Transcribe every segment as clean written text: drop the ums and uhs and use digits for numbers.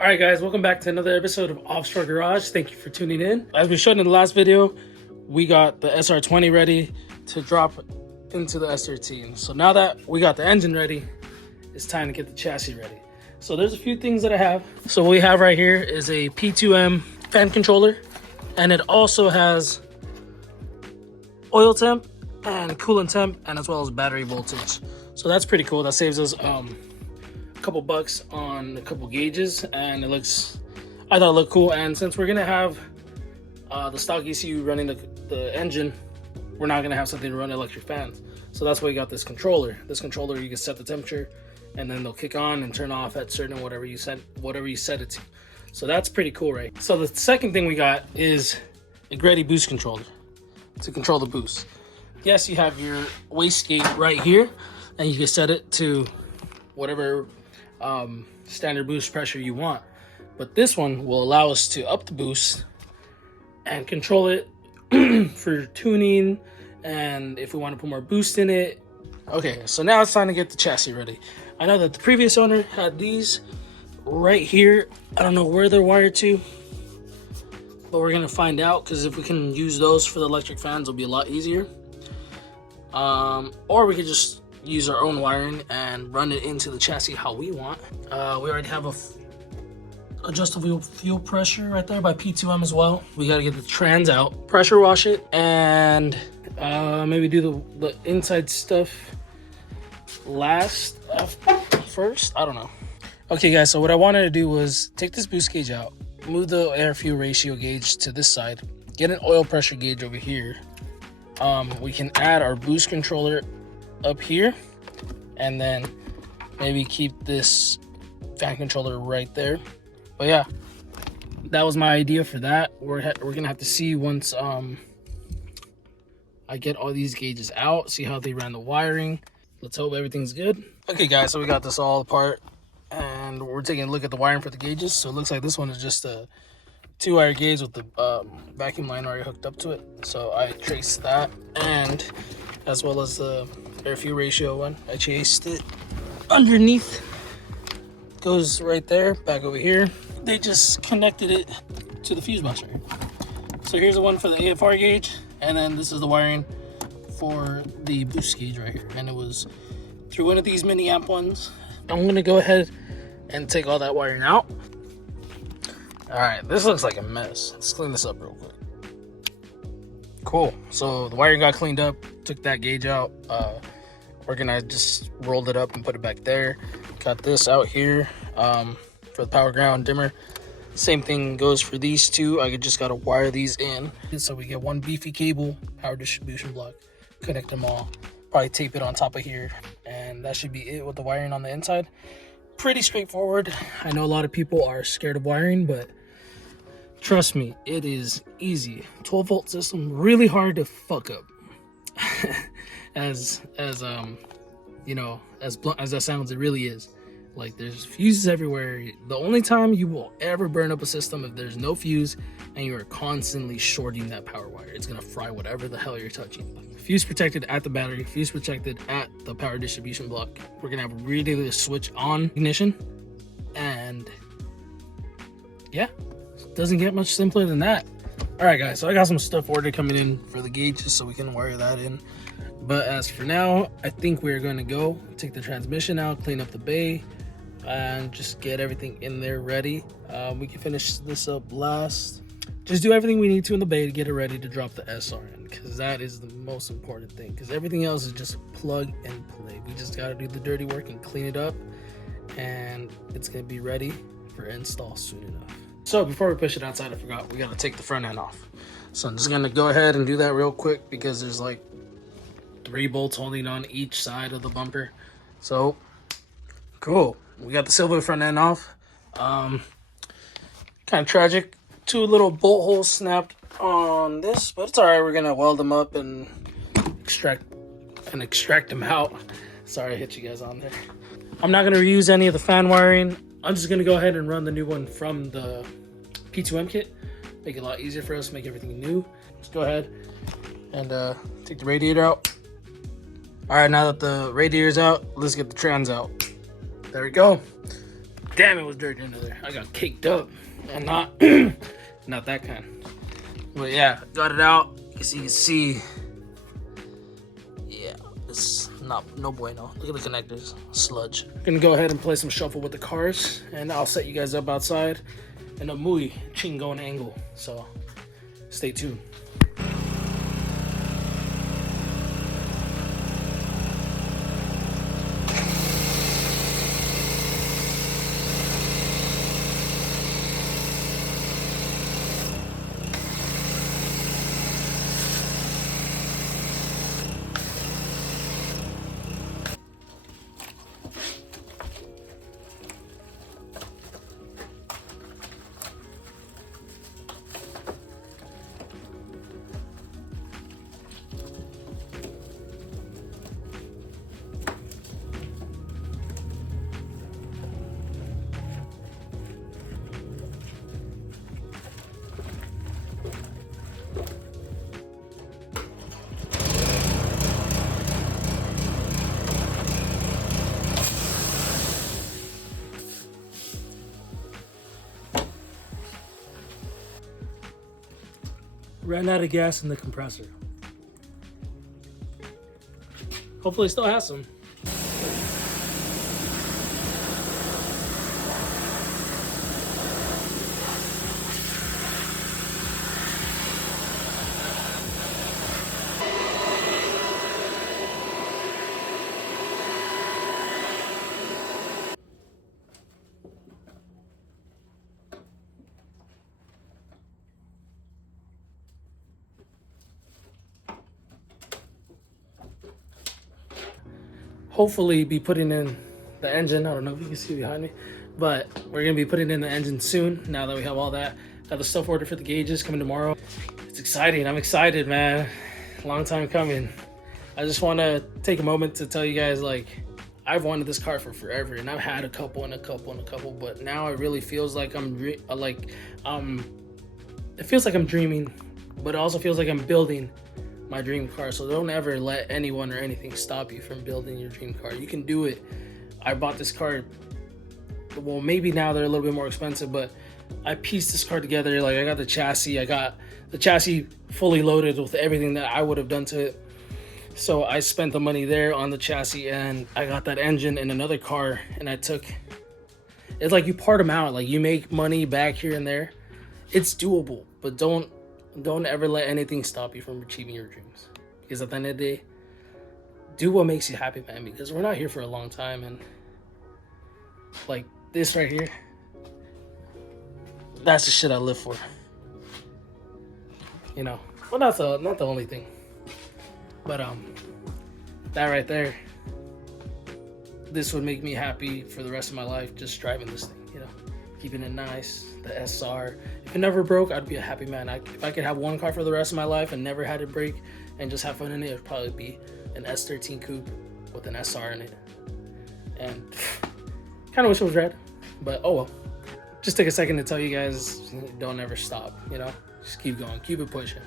All right, guys, welcome back to another episode of Offshore Garage. Thank you for tuning in. As we showed in the last video, we got the s13 ready to drop into the s13. So now that we got the engine ready, it's time to get the chassis ready. So there's a few things that I have. So what we have right here is a P2M fan controller, and it also has oil temp and coolant temp, and as well as battery voltage. So that's pretty cool. That saves us couple bucks on a couple gauges, and I thought it looked cool. And since we're gonna have the stock ECU running the engine, we're not gonna have something to run electric fans, so that's why we got this controller. You can set the temperature and then they'll kick on and turn off at certain whatever you set it to. So that's pretty cool, right? So the second thing we got is a Grady boost controller to control the boost. Yes, you have your wastegate right here, and you can set it to whatever standard boost pressure you want, but this one will allow us to up the boost and control it for tuning, and if we want to put more boost in it. Okay, so now it's time to get the chassis ready. I know that the previous owner had these right here. I don't know where they're wired to, but we're gonna find out, because if we can use those for the electric fans, it'll be a lot easier. Or we could just use our own wiring and run it into the chassis how we want. We already have a adjustable fuel pressure right there by P2M as well. We got to get the trans out, pressure wash it, and maybe do the inside stuff first. I don't know. Okay, guys, so what I wanted to do was take this boost gauge out, move the air fuel ratio gauge to this side, get an oil pressure gauge over here. We can add our boost controller up here, and then maybe keep this fan controller right there. But yeah, that was my idea for that. We're gonna have to see once I get all these gauges out, see how they ran the wiring. Let's hope everything's good. Okay, guys, so we got this all apart, and we're taking a look at the wiring for the gauges. So it looks like this one is just a 2-wire gauge with the vacuum line already hooked up to it. So I traced that, and as well as the air fuel ratio one, I chased it underneath. Goes right there, back over here. They just connected it to the fuse box right here. So here's the one for the AFR gauge, and then this is the wiring for the boost gauge right here. And it was through one of these mini amp ones. I'm gonna go ahead and take all that wiring out. All right, this looks like a mess. Let's clean this up real quick. Cool, so the wiring got cleaned up, took that gauge out, organized, just rolled it up and put it back there. Got this out here for the power ground dimmer. Same thing goes for these two. I just gotta wire these in. So we get one beefy cable, power distribution block, connect them all, probably tape it on top of here, and that should be it with the wiring on the inside. Pretty straightforward. I know a lot of people are scared of wiring, but trust me, it is easy. 12-volt system, really hard to fuck up. as you know, as blunt as that sounds, it really is. Like, there's fuses everywhere. The only time you will ever burn up a system if there's no fuse and you are constantly shorting that power wire. It's gonna fry whatever the hell you're touching. Fuse protected at the battery, fuse protected at the power distribution block. We're gonna have a really switch on ignition, and yeah, doesn't get much simpler than that. All right, guys, so I got some stuff ordered coming in for the gauges, so we can wire that in. But as for now, I think we're going to go take the transmission out, clean up the bay, and just get everything in there ready. We can finish this up last. Just do everything we need to in the bay to get it ready to drop the SR in, because that is the most important thing, because everything else is just plug and play. We just got to do the dirty work and clean it up, and it's going to be ready for install soon enough. So before we push it outside, I forgot, we got to take the front end off. So I'm just going to go ahead and do that real quick, because there's like 3 bolts holding on each side of the bumper. So cool, we got the silver front end off. Kind of tragic, 2 little bolt holes snapped on this, but it's all right. We're gonna weld them up and extract them out. Sorry I hit you guys on there. I'm not gonna reuse any of the fan wiring. I'm just gonna go ahead and run the new one from the P2M kit. Make it a lot easier for us, make everything new. Let's go ahead and take the radiator out. All right, now that the radiator's out, let's get the trans out. There we go. Damn, it was dirty under there. I got caked up, and not not that kind. But yeah, got it out. As you can see, yeah, it's no bueno. Look at the connectors, sludge. Gonna go ahead and play some shuffle with the cars, and I'll set you guys up outside in a muy chingon angle. So stay tuned. Ran out of gas in the compressor. Hopefully it still has some. Hopefully be putting in the engine. I don't know if you can see behind me, but we're gonna be putting in the engine soon. Now that we have all that, got the stuff ordered for the gauges coming tomorrow. It's exciting. I'm excited, man. Long time coming. I just want to take a moment to tell you guys, like, I've wanted this car for forever, and I've had a couple, but now it really feels like it feels like I'm dreaming, but it also feels like I'm building my dream car. So don't ever let anyone or anything stop you from building your dream car. You can do it. I bought this car, well, maybe now they're a little bit more expensive, but I pieced this car together. Like, I got the chassis fully loaded with everything that I would have done to it. So I spent the money there on the chassis, and I got that engine in another car, and it's like you part them out. Like, you make money back here and there. It's doable, but don't ever let anything stop you from achieving your dreams. Because at the end of the day, do what makes you happy, man. Because we're not here for a long time, and like this right here, that's the shit I live for. You know, well, not the only thing, but that right there, this would make me happy for the rest of my life. Just driving this thing, you know, keeping it nice. The SR. If it never broke, I'd be a happy man. If I could have one car for the rest of my life and never had it break and just have fun in it, it'd probably be an S13 coupe with an SR in it. And kind of wish it was red, but oh well. Just take a second to tell you guys, don't ever stop, you know? Just keep going, keep it pushing.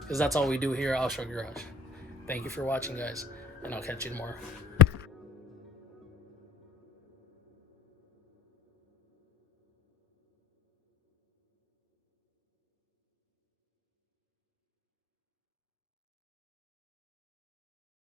Because that's all we do here at Garage. Thank you for watching, guys, and I'll catch you tomorrow.